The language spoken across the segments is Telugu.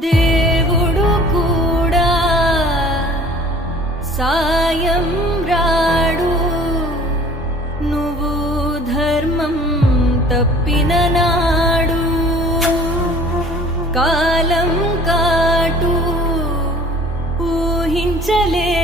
దేవుడు కూడా సాయం రాడు. నువ్వు ధర్మం తప్పిన నా ಕಿಂಚಲೇ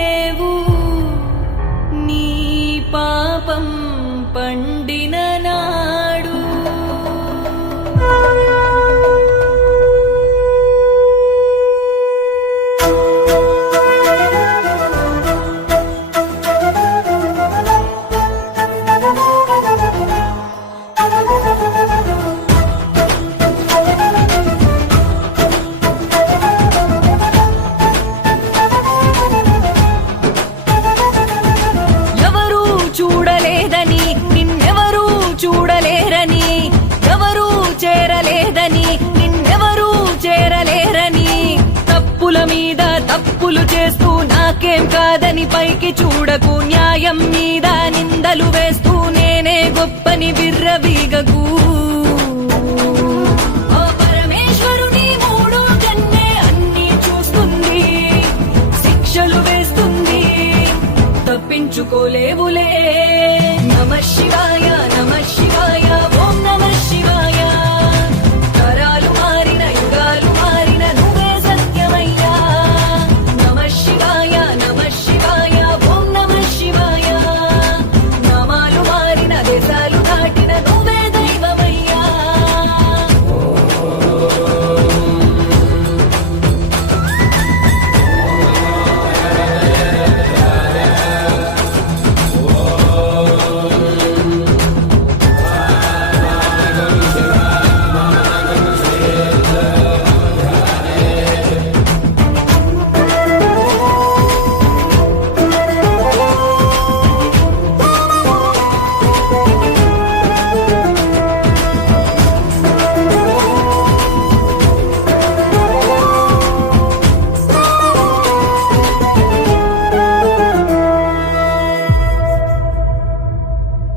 తప్పులు చేస్తూ నాకేం కాదని పైకి చూడకు. న్యాయం మీద నిందలు వేస్తూ నేనే గొప్పని బిర్రవీగకు తప్పించుకోలేవులే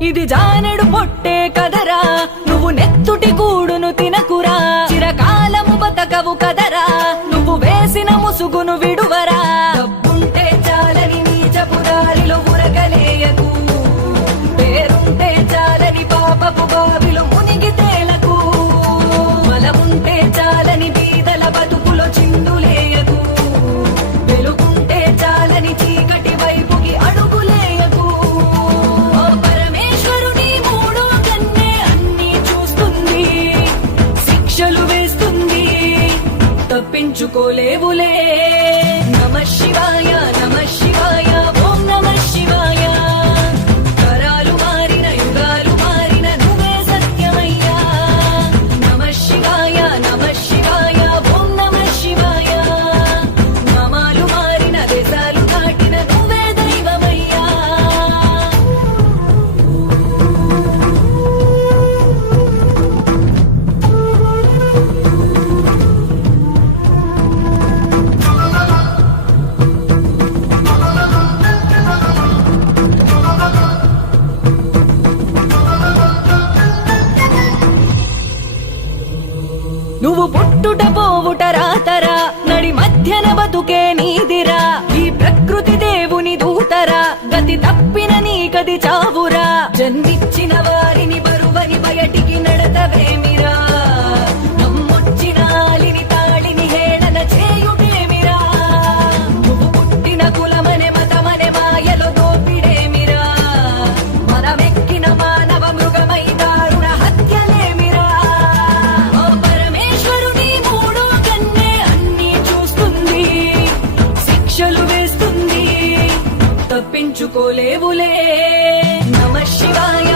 ఇది జానెడు పొట్టే కదరా. నువ్వు నెత్తుటి కూడును తినకురా. చిరకాలము బతకవు కదరా. నువ్వు వేసిన ముసుగును విడువరా. డబ్బుంటే చాలని నీచపు దారిలో ఉరగలేయకు పేరుంటే చాలని పాపపు బావిలో తప్పించుకోలేవులే నమ బతుకే నీదిరా. ఈ ప్రకృతి దేవుని దూతరా. గతి తప్పిన నీ గది చావురా. జన్మిచ్చిన ఊహించుకోలేవులే నమ శివాయ